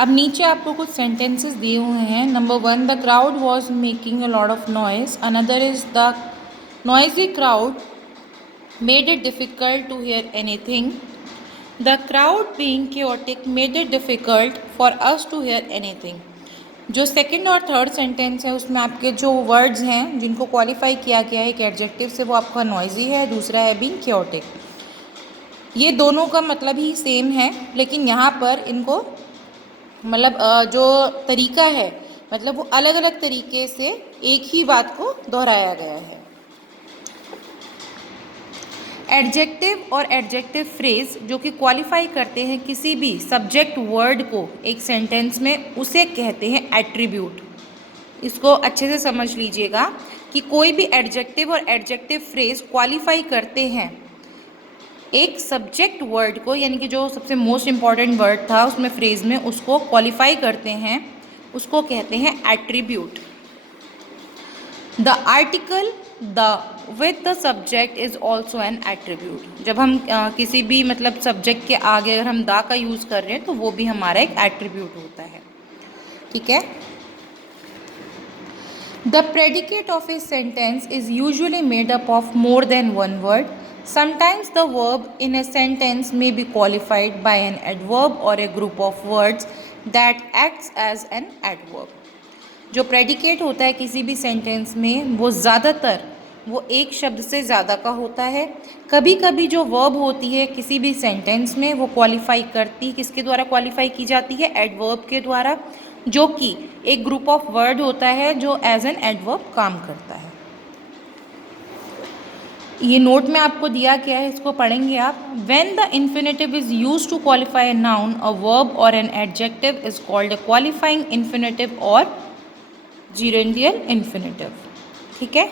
अब नीचे आपको कुछ सेंटेंसेस दिए हुए हैं। Number 1, the crowd was making a lot of noise. Another is the noisy crowd made it difficult to hear anything. The crowd being chaotic made it difficult for us to hear anything. जो second और third sentence है उसमें आपके जो words हैं जिनको qualify किया गया है एक एडजेक्टिव से, वो आपका नॉइजी है, दूसरा है बीइंग chaotic। ये दोनों का मतलब ही सेम है, लेकिन यहाँ पर इनको मतलब जो तरीका है मतलब वो अलग अलग तरीके से एक ही बात को दोहराया गया है। एडजेक्टिव और एडजेक्टिव फ्रेज जो कि क्वालिफाई करते हैं किसी भी सब्जेक्ट वर्ड को एक सेंटेंस में, उसे कहते हैं एट्रीब्यूट। इसको अच्छे से समझ लीजिएगा कि कोई भी एडजेक्टिव और एडजेक्टिव फ्रेज क्वालिफाई करते हैं एक सब्जेक्ट वर्ड को, यानी कि जो सबसे मोस्ट इम्पॉर्टेंट वर्ड था उसमें फ्रेज में, उसको क्वालिफाई करते हैं, उसको कहते हैं attribute. The article the with the subject is also an attribute. जब हम किसी भी मतलब सब्जेक्ट के आगे अगर हम द का यूज़ कर रहे हैं तो वो भी हमारा एक एट्रीब्यूट होता है। ठीक है। The predicate of a sentence is usually made up of more than one word. Sometimes the verb in a sentence may be qualified by an adverb or a group of words that acts as an adverb. जो predicate होता है किसी भी sentence में वो ज़्यादातर वो एक शब्द से ज़्यादा का होता है। कभी कभी जो वर्ब होती है किसी भी सेंटेंस में वो क्वालिफाई करती, किसके द्वारा क्वालिफाई की जाती है? एडवर्ब के द्वारा, जो कि एक ग्रुप ऑफ वर्ड होता है जो एज एन एडवर्ब काम करता है। ये नोट में आपको दिया गया है, इसको पढ़ेंगे आप। When the infinitive is use to qualify a noun, a verb और an adjective is called a qualifying infinitive और जिरेंडियल इन्फिनेटिव। ठीक है।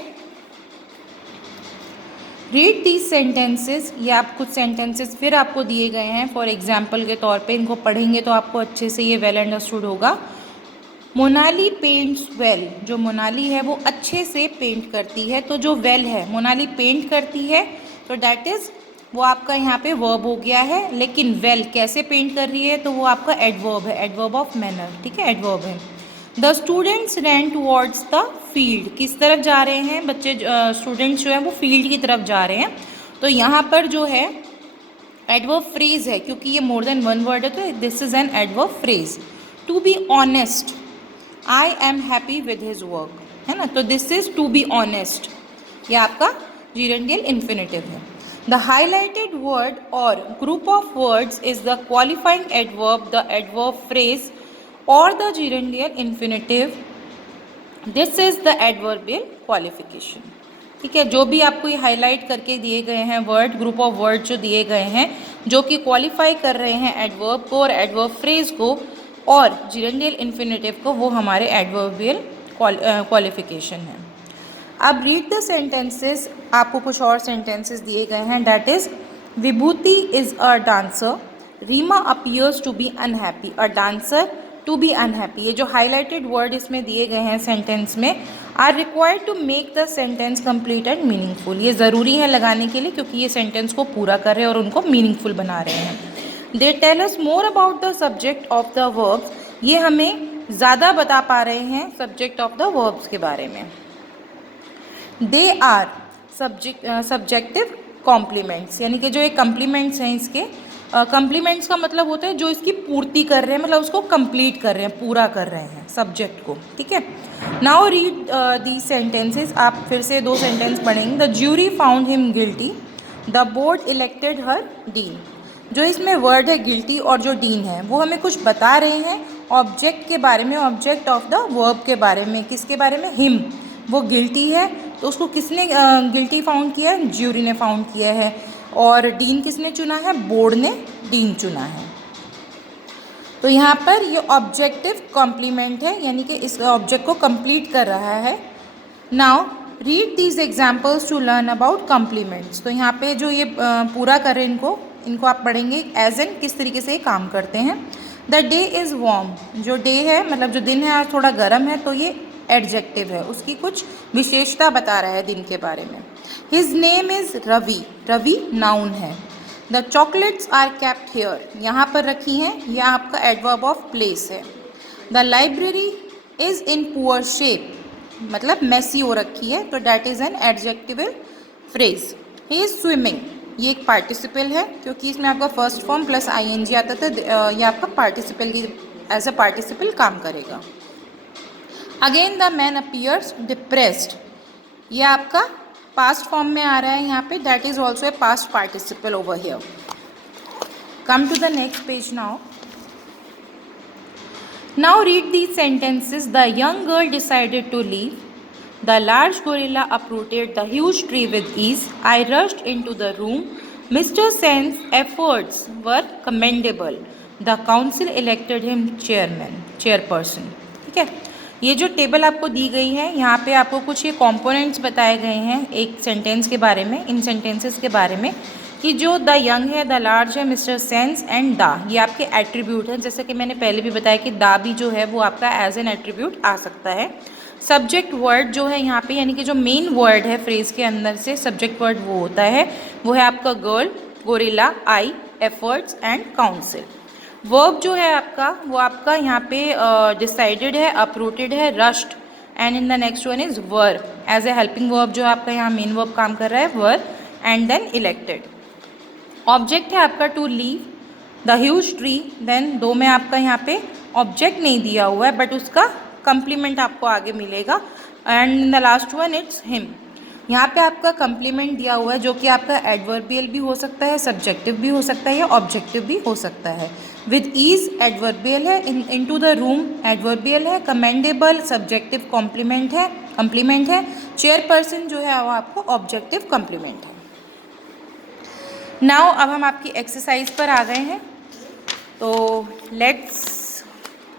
Read these sentences. ये आप कुछ सेंटेंसेस फिर आपको दिए गए हैं फॉर एग्जाम्पल के तौर पे, इनको पढ़ेंगे तो आपको अच्छे से ये वेल अंडरस्टूड होगा। Monali paints well. जो मोनाली है वो अच्छे से पेंट करती है, तो जो वेल है मोनाली पेंट करती है तो डैट इज़ वो आपका यहाँ पे वर्ब हो गया है। लेकिन वेल कैसे पेंट कर रही है तो वो आपका एडवर्ब है, एडवर्ब ऑफ मैनर। ठीक है, एडवर्ब है। The students ran towards the field. किस तरफ जा रहे हैं बच्चे? स्टूडेंट्स जो है वो फील्ड की तरफ जा रहे हैं। तो यहाँ पर जो है एडवर्ब फ्रेज है, क्योंकि ये मोर देन वन वर्ड है तो this is an adverb phrase. To be honest, I am happy with his work, है ना, तो this is to be honest, ये आपका जिरेंडियल इन्फिनेटिव है। द हाईलाइटेड वर्ड और group of words is the qualifying adverb, the adverb phrase और the gerundial infinitive. This is the adverbial qualification. ठीक है, जो भी आपको ये हाईलाइट करके दिए गए हैं वर्ड, ग्रुप ऑफ वर्ड जो दिए गए हैं जो कि क्वालिफाई कर रहे हैं एडवर्ब को और एडवर्ब फ्रेज को और जिरेंडियल इन्फिनेटिव को, वो हमारे एडवर्बियल क्वालिफिकेशन है। अब रीड द सेंटेंसेस। आपको कुछ और सेंटेंसेस दिए गए हैं। That is Vibhuti is a dancer, Reema appears to be unhappy, a dancer to be unhappy. ये जो हाईलाइटेड वर्ड इसमें दिए गए हैं सेंटेंस में are required to make the sentence complete and meaningful. ये ज़रूरी है लगाने के लिए क्योंकि ये सेंटेंस को पूरा कर रहे हैं और उनको मीनिंगफुल बना रहे हैं। They tell us more about the subject of the verbs. ये हमें ज़्यादा बता पा रहे हैं सब्जेक्ट ऑफ द वर्ब्स के बारे में। दे आर सब्जेक्टिव कॉम्प्लीमेंट्स, यानी कि जो ये कम्प्लीमेंट्स हैं इसके, कम्प्लीमेंट्स का मतलब होता है जो इसकी पूर्ति कर रहे हैं, मतलब उसको कंप्लीट कर रहे हैं, पूरा कर रहे हैं सब्जेक्ट को। ठीक है। Now read the sentences. आप फिर से दो सेंटेंस पढ़ेंगे। The jury found him guilty, the board elected her dean. जो इसमें वर्ड है गिल्टी और जो डीन है वो हमें कुछ बता रहे हैं ऑब्जेक्ट के बारे में, ऑब्जेक्ट ऑफ द वर्ब के बारे में। किसके बारे में? हिम, वो गिल्टी है तो उसको किसने गिल्टी फाउंड किया है? ज्यूरी ने फाउंड किया है। और डीन किसने चुना है? बोर्ड ने डीन चुना है। तो यहाँ पर ये ऑब्जेक्टिव कॉम्प्लीमेंट है, यानी कि इस ऑब्जेक्ट को कंप्लीट कर रहा है। Now read these examples to learn about complements. तो यहाँ पे जो ये पूरा करें इनको आप पढ़ेंगे एज एन किस तरीके से ये काम करते हैं। The day is warm. जो डे है मतलब जो दिन है आज थोड़ा गर्म है, तो ये एडजेक्टिव है, उसकी कुछ विशेषता बता रहा है दिन के बारे में। His name is Ravi, Ravi noun है। The chocolates are kept here, यहाँ पर रखी हैं, यह आपका एडवर्ब ऑफ प्लेस है। The library is in poor shape, मतलब मैसी हो रखी है, तो that is an adjectival phrase. He is swimming, ये एक पार्टिसिपल है क्योंकि इसमें आपका फर्स्ट फॉर्म प्लस आईएनजी आता था, ये आपका पार्टिसिपल की एज अ पार्टिसिपल काम करेगा। Again the man appears depressed, ये आपका पास्ट फॉर्म में आ रहा है यहाँ पे, that is also a past participle over here. Come to the next page now. Now read these sentences. The young girl decided to leave, the large gorilla uprooted the huge tree with ease, I rushed into the room, Mr. Sen's efforts were commendable, the council elected him chairperson। ठीक है, ये जो table आपको दी गई है यहाँ पे आपको कुछ ये कंपोनेंट्स बताए गए हैं एक सेंटेंस के बारे में, इन सेंटेंसेस के बारे में, कि जो द यंग है, द लार्ज है, मिस्टर सेंस एंड द, ये आपके एट्रीब्यूट हैं। जैसे कि मैंने पहले भी बताया कि द भी जो है वो आपका एज एन एट्रीब्यूट आ सकता है। सब्जेक्ट वर्ड जो है यहाँ पे, यानी कि जो मेन वर्ड है फ्रेज के अंदर से सब्जेक्ट वर्ड वो होता है, वो है आपका girl, gorilla, I, efforts and council. Verb जो है आपका वो आपका यहाँ पे डिसाइडेड है, अपरूटेड है, rushed, and in the next one is were, as a helping verb जो आपका यहाँ मेन वर्ब काम कर रहा है, were, and then elected. Object है आपका to leave the huge tree, then दो में आपका यहाँ पे ऑब्जेक्ट नहीं दिया हुआ है बट उसका कंप्लीमेंट आपको आगे मिलेगा, and in the last one it's him, यहाँ पे आपका कंप्लीमेंट दिया हुआ है जो कि आपका एडवर्बियल भी हो सकता है, सब्जेक्टिव भी हो सकता है या ऑब्जेक्टिव भी हो सकता है। विद ईज एडवर्बियल है, इन टू द रूम एडवर्बियल है, कमेंडेबल सब्जेक्टिव कॉम्प्लीमेंट है, चेयरपर्सन जो है वो आपको ऑब्जेक्टिव कॉम्प्लीमेंट है। नाउ अब हम आपकी एक्सरसाइज पर आ गए हैं, तो लेट्स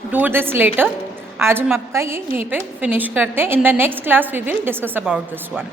डू दिस लेटर। आज हम आपका ये यहीं पे फिनिश करते हैं। In the next class we will discuss about this one.